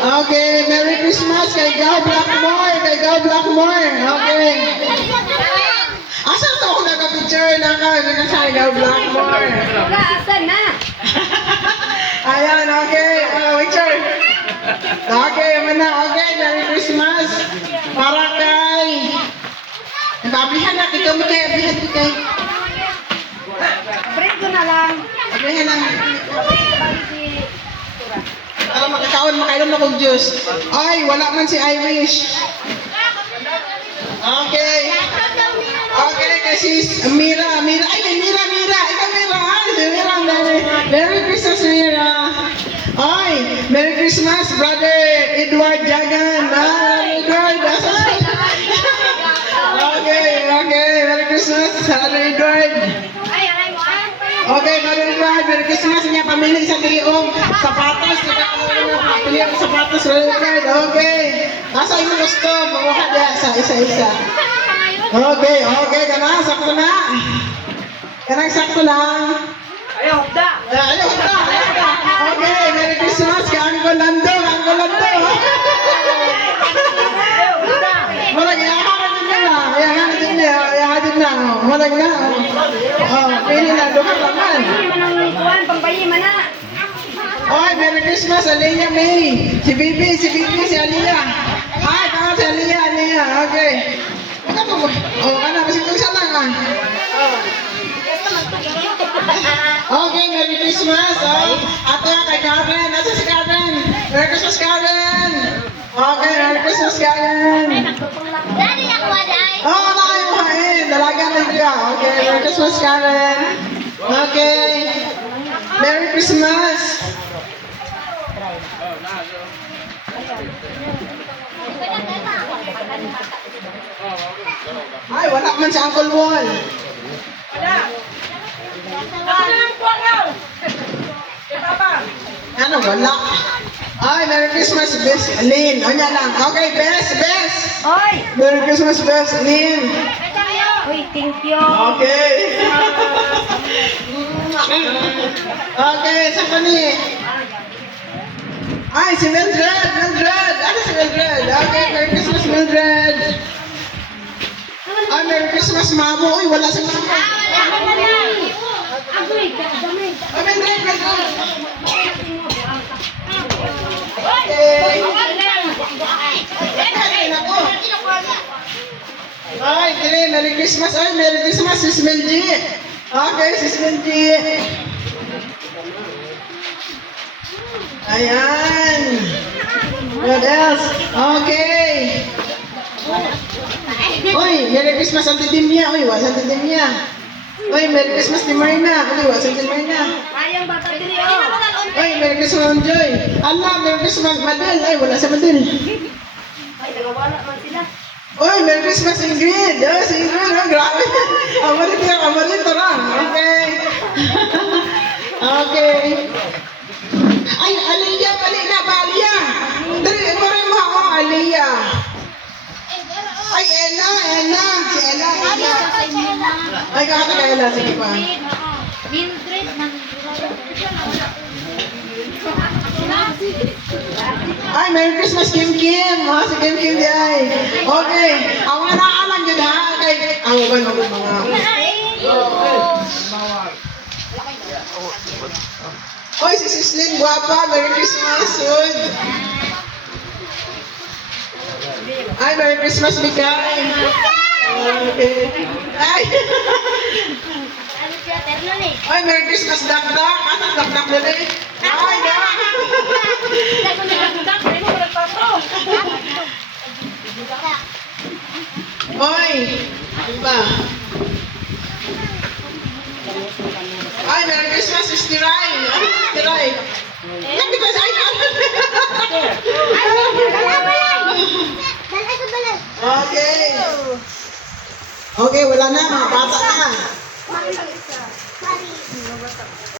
Okay, Merry Christmas kay Gaw Blackmore. Kay Gaw Blackmore. Okay. Asan to ako naka-picture na kay Gaw Blackmore? Wala, asan na? Ayan, okay. Picture. Okay, mana. Okay, Merry Christmas. Para kay... Nabablihan na. Ikaw mo kay ablihan ko kay... Break ko na lang. Ablihan lang. Para makakaon, makainom na kong juice. Ay, wala man si Irish. Okay. Okay, kasi Mira. Ay, kay Mira. Ikaw, Mira. Ay, si Mira. Merry Christmas, Mira. Ay, Merry Christmas, Brother Edward Jagan. Edward. Okay. Merry Christmas, Brother Edward. Okay, Brother Edward. Merry Christmas. Niya, pamili sa liong sapatos. Pamili ang sapatos, Brother Edward. Okay. Asa yung gusto? Mamuha niya sa isa-isa. Okay. Kanang sakto na. Sakto lang. Ayaw, hukda. Ayaw ka. Okay, Merry Christmas kay Angko Lando. Marag, iyahatin na. Marag na. Pili na, duha naman. Manang pangbayi man na. Okay, Merry Christmas, Aliyah May. Si Bibi, si Aliyah. Ay, tama si Aliyah. Okay. Kasi kung siya lang Okay, Merry Christmas. Ato yan kay Karen. Asa si Karen? Merry Christmas, Karen. Okay, Merry Christmas, Karen. Dari ako aday. Wala kayo kuhain. Dalaga na ka. Okay, Merry Christmas, Karen. Okay. Merry Christmas. Ay, wala man sa Uncle Wall. Ano, wala. Ay, Merry Christmas, Best Lynn. O niya lang. Okay, Best. Oy! Merry Christmas, Best Lynn. Uy, thank you. Okay. Okay, sa kani. Ay, si Mildred. Ano si Mildred? Okay, Merry Christmas, Mildred. Ay, Merry Christmas, Mamo. Uy, wala si Mamo. Agoy, damay. Ay, Mildred. Okay. Ay, dire, Merry Christmas. Ay, Merry Christmas, Sis Melji. Okay, Sis Melji. Ayan. What else? Okay. Uy, Merry Christmas, Auntie Dimya. Uy, was Auntie Dimya. Uy, Merry Christmas, ni Marina. Uy, was Auntie Marina. Ayang bata dili oh. Uy, Merry Christmas, Joy. Allah, Merry Christmas, Madel. Ay, wala sa Madel. Ay, nagawala man sila. Uy, Merry Christmas, Ingrid. Oh, si Ingrid, oh, grabe. Amarito lang. Okay. Okay. Ay, Aliyah, balik na ba, Aliyah? Dali, mo rin mo ako, Aliyah. Ay, Ella. Si Ella. Ay, kakata ka, Ella. Sige pa. Mildred man. Ay, Merry Christmas, Kim. Oh, si Kim di ay. Okay. Ang nga naalang yun, ha? Okay. Ang mga. Oy, si Sislin, guwapa. Merry Christmas. Uy. Ay, Merry Christmas, Mikay. Okay. Ay. Ano siya, terno ni? Ay, Merry Christmas, Dakdak. Anong Dakdak na eh? Ay, Dak. Dako na dak, ay mo nagpato. Oy. Ano ba? Ay, Merry Christmas, Sister Rai. Ano Sister Rai? Hindi ba sa inyo? Okay. Okay, wala na. Mga bata na.